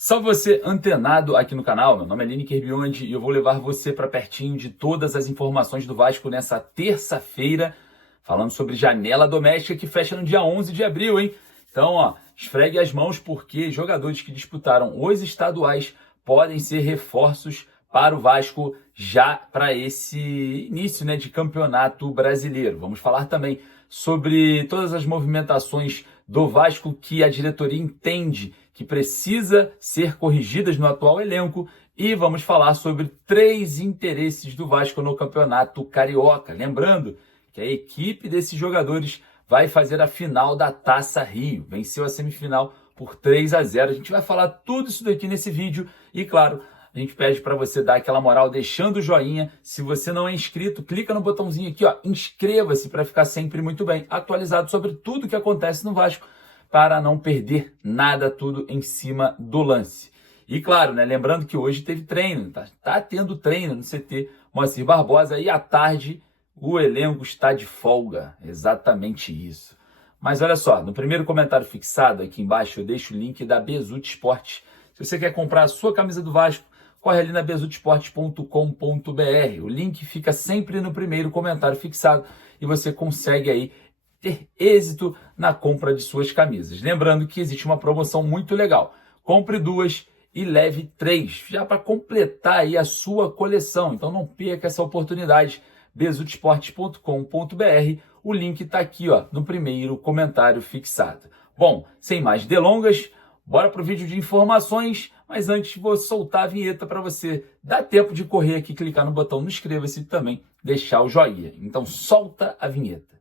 Salve você antenado aqui no canal, meu nome é Lineker Biondi e eu vou levar você para pertinho de todas as informações do Vasco nessa terça-feira, falando sobre janela doméstica que fecha no dia 11 de abril, hein? Então, esfregue as mãos porque jogadores que disputaram os estaduais podem ser reforços para o Vasco já para esse início, de campeonato brasileiro. Vamos falar também sobre todas as movimentações do Vasco que a diretoria entende que precisa ser corrigidas no atual elenco e vamos falar sobre 3 interesses do Vasco no Campeonato Carioca. Lembrando que a equipe desses jogadores vai fazer a final da Taça Rio. Venceu a semifinal por 3-0. A gente vai falar tudo isso daqui nesse vídeo e, claro, a gente pede para você dar aquela moral deixando o joinha. Se você não é inscrito, clica no botãozinho aqui, inscreva-se para ficar sempre muito bem atualizado sobre tudo que acontece no Vasco, para não perder nada, tudo em cima do lance. E claro, lembrando que hoje teve treino, tá tendo treino no CT Moacir Barbosa e à tarde o elenco está de folga, exatamente isso. Mas olha só, no primeiro comentário fixado aqui embaixo eu deixo o link da Bezutti Esportes. Se você quer comprar a sua camisa do Vasco, corre ali na bezutiesportes.com.br. O link fica sempre no primeiro comentário fixado e você consegue aí ter êxito na compra de suas camisas. Lembrando que existe uma promoção muito legal. Compre 2 e leve 3, já para completar aí a sua coleção. Então não perca essa oportunidade. bezutiesportes.com.br. O link está aqui, no primeiro comentário fixado. Bom, sem mais delongas, bora para o vídeo de informações, mas antes vou soltar a vinheta para você dar tempo de correr aqui, clicar no botão no inscreva-se e também deixar o joinha. Então solta a vinheta.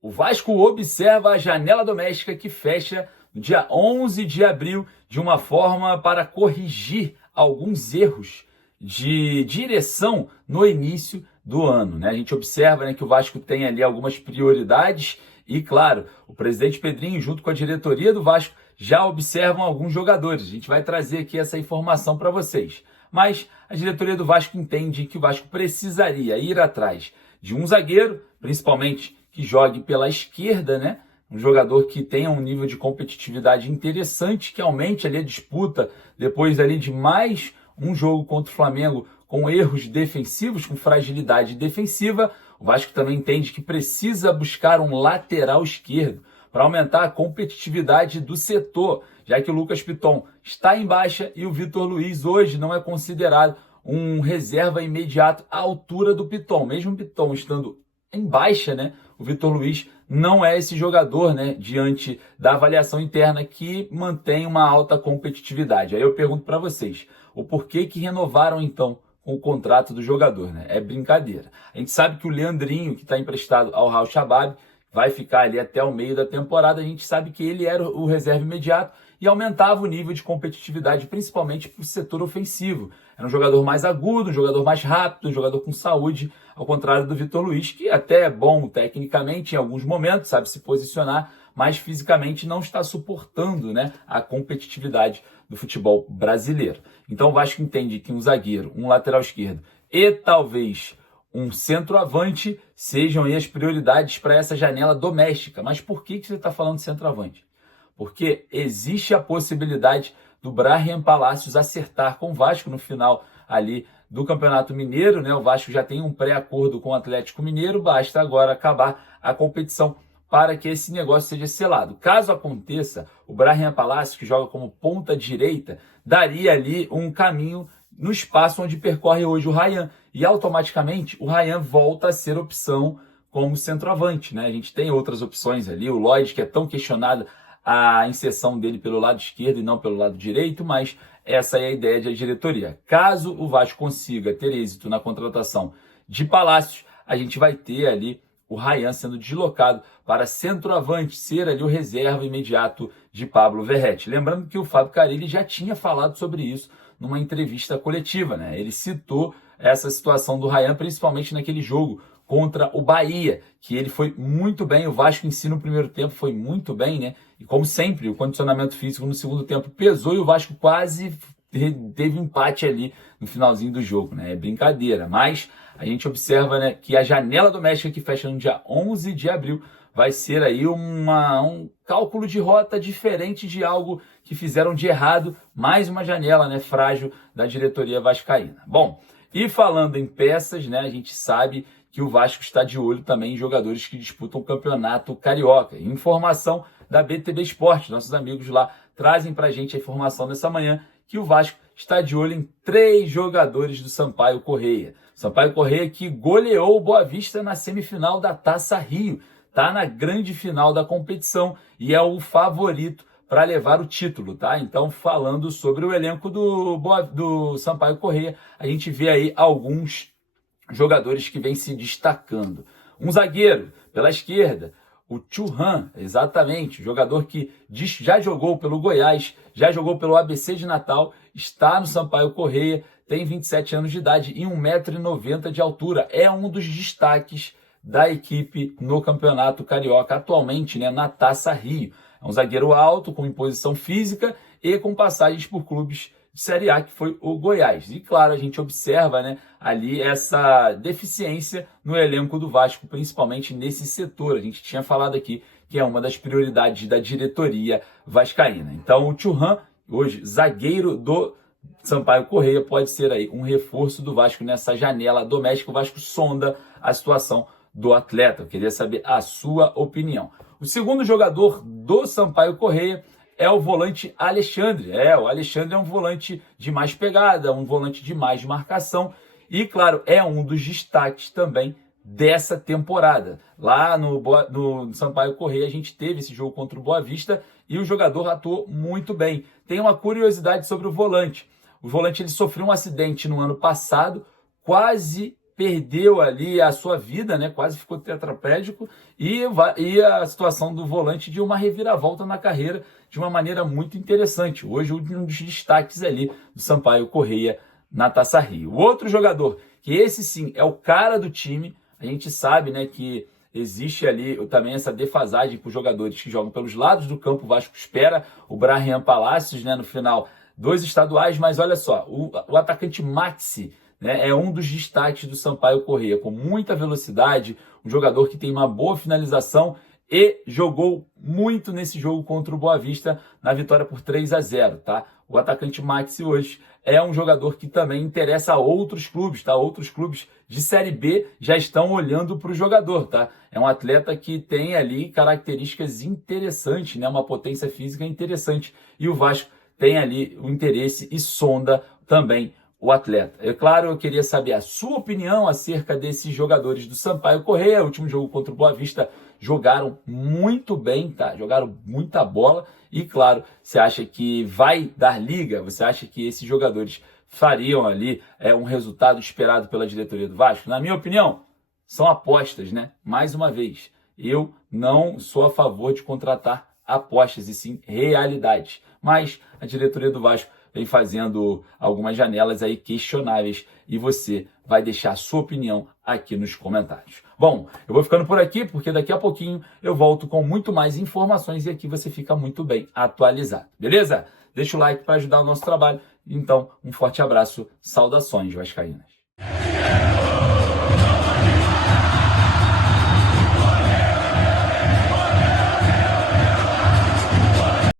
O Vasco observa a janela doméstica que fecha no dia 11 de abril de uma forma para corrigir alguns erros de direção no início do ano. A gente observa que o Vasco tem ali algumas prioridades e, claro, o presidente Pedrinho, junto com a diretoria do Vasco, já observam alguns jogadores. A gente vai trazer aqui essa informação para vocês. Mas a diretoria do Vasco entende que o Vasco precisaria ir atrás de um zagueiro, principalmente que jogue pela esquerda, um jogador que tenha um nível de competitividade interessante, que aumente ali a disputa depois ali de mais um jogo contra o Flamengo com erros defensivos, com fragilidade defensiva. O Vasco também entende que precisa buscar um lateral esquerdo para aumentar a competitividade do setor, já que o Lucas Piton está em baixa e o Vitor Luiz hoje não é considerado um reserva imediato à altura do Piton. Mesmo o Piton estando em baixa, o Vitor Luiz não é esse jogador, diante da avaliação interna que mantém uma alta competitividade. Aí eu pergunto para vocês, o porquê que renovaram então com o contrato do jogador? É brincadeira. A gente sabe que o Leandrinho, que está emprestado ao Raul Chabab, vai ficar ali até o meio da temporada. A gente sabe que ele era o reserva imediato e aumentava o nível de competitividade, principalmente para o setor ofensivo. Era um jogador mais agudo, um jogador mais rápido, um jogador com saúde, ao contrário do Vitor Luiz, que até é bom tecnicamente em alguns momentos, sabe se posicionar, mas fisicamente não está suportando a competitividade do futebol brasileiro. Então o Vasco entende que um zagueiro, um lateral esquerdo e talvez um centroavante sejam aí as prioridades para essa janela doméstica. Mas por que você está falando de centroavante? Porque existe a possibilidade do Brahim Palácios acertar com o Vasco no final ali do Campeonato Mineiro. O Vasco já tem um pré-acordo com o Atlético Mineiro, basta agora acabar a competição para que esse negócio seja selado. Caso aconteça, o Brahim Palácios, que joga como ponta direita, daria ali um caminho no espaço onde percorre hoje o Ryan. E automaticamente o Ryan volta a ser opção como centroavante. A gente tem outras opções ali, o Lloyd, que é tão questionado a inserção dele pelo lado esquerdo e não pelo lado direito, mas essa é a ideia da diretoria. Caso o Vasco consiga ter êxito na contratação de Palácios, a gente vai ter ali o Ryan sendo deslocado para centroavante, ser ali o reserva imediato de Pablo Verratti. Lembrando que o Fábio Carille já tinha falado sobre isso numa entrevista coletiva. Ele citou essa situação do Ryan, principalmente naquele jogo contra o Bahia, que ele foi muito bem, o Vasco em si no primeiro tempo foi muito bem, E como sempre, o condicionamento físico no segundo tempo pesou e o Vasco quase teve empate ali no finalzinho do jogo, né? É brincadeira, mas a gente observa, né, que a janela doméstica que fecha no dia 11 de abril vai ser aí um cálculo de rota diferente de algo que fizeram de errado, mais uma janela, né, frágil da diretoria vascaína. Bom, e falando em peças, né, a gente sabe que o Vasco está de olho também em jogadores que disputam o campeonato carioca. Informação da BTB Esporte, nossos amigos lá trazem pra gente a informação nessa manhã que o Vasco está de olho em 3 jogadores do Sampaio Corrêa. Sampaio Corrêa que goleou o Boa Vista na semifinal da Taça Rio. Está na grande final da competição e é o favorito para levar o título, tá? Então, falando sobre o elenco do Sampaio Corrêa, a gente vê aí alguns jogadores que vêm se destacando. Um zagueiro pela esquerda, o Churran, exatamente, jogador que já jogou pelo Goiás, já jogou pelo ABC de Natal, está no Sampaio Corrêa, tem 27 anos de idade e 1,90 m de altura. É um dos destaques da equipe no Campeonato Carioca atualmente, né, na Taça Rio. É um zagueiro alto, com imposição física e com passagens por clubes de Série A, que foi o Goiás. E claro, a gente observa, né, ali essa deficiência no elenco do Vasco, principalmente nesse setor. A gente tinha falado aqui que é uma das prioridades da diretoria vascaína. Então o Churran, hoje zagueiro do Sampaio Corrêa, pode ser aí um reforço do Vasco nessa janela doméstica. O Vasco sonda a situação do atleta. Eu queria saber a sua opinião. O segundo jogador do Sampaio Corrêa é o volante Alexandre. O Alexandre é um volante de mais pegada, um volante de mais marcação e, claro, é um dos destaques também dessa temporada. Lá no Sampaio Corrêa a gente teve esse jogo contra o Boa Vista e o jogador atuou muito bem. Tem uma curiosidade sobre o volante. O volante ele sofreu um acidente no ano passado, quase perdeu ali a sua vida, né? Quase ficou tetraplégico e a situação do volante de uma reviravolta na carreira de uma maneira muito interessante. Hoje um dos destaques ali do Sampaio Corrêa na Taça Rio. O outro jogador, que esse sim é o cara do time, a gente sabe, né, que existe ali também essa defasagem para os jogadores que jogam pelos lados do campo. O Vasco espera o Brahim Palácios, né, no final 2 estaduais, mas olha só, o atacante Maxi, né, é um dos destaques do Sampaio Corrêa, com muita velocidade, um jogador que tem uma boa finalização e jogou muito nesse jogo contra o Boa Vista na vitória por 3-0, tá? O atacante Maxi hoje é um jogador que também interessa a outros clubes, tá? Outros clubes de Série B já estão olhando para o jogador, tá? É um atleta que tem ali características interessantes, né? Uma potência física interessante e o Vasco tem ali o interesse e sonda também o atleta. É claro, eu queria saber a sua opinião acerca desses jogadores do Sampaio Corrêa. O último jogo contra o Boa Vista jogaram muito bem, tá? Jogaram muita bola e, claro, você acha que vai dar liga? Você acha que esses jogadores fariam ali um resultado esperado pela diretoria do Vasco? Na minha opinião, são apostas, né? Mais uma vez, eu não sou a favor de contratar apostas e sim realidades. Mas a diretoria do Vasco vem fazendo algumas janelas aí questionáveis e você vai deixar a sua opinião aqui nos comentários. Bom, eu vou ficando por aqui porque daqui a pouquinho eu volto com muito mais informações e aqui você fica muito bem atualizado, beleza? Deixa o like para ajudar o nosso trabalho. Então, um forte abraço, saudações vascaínas.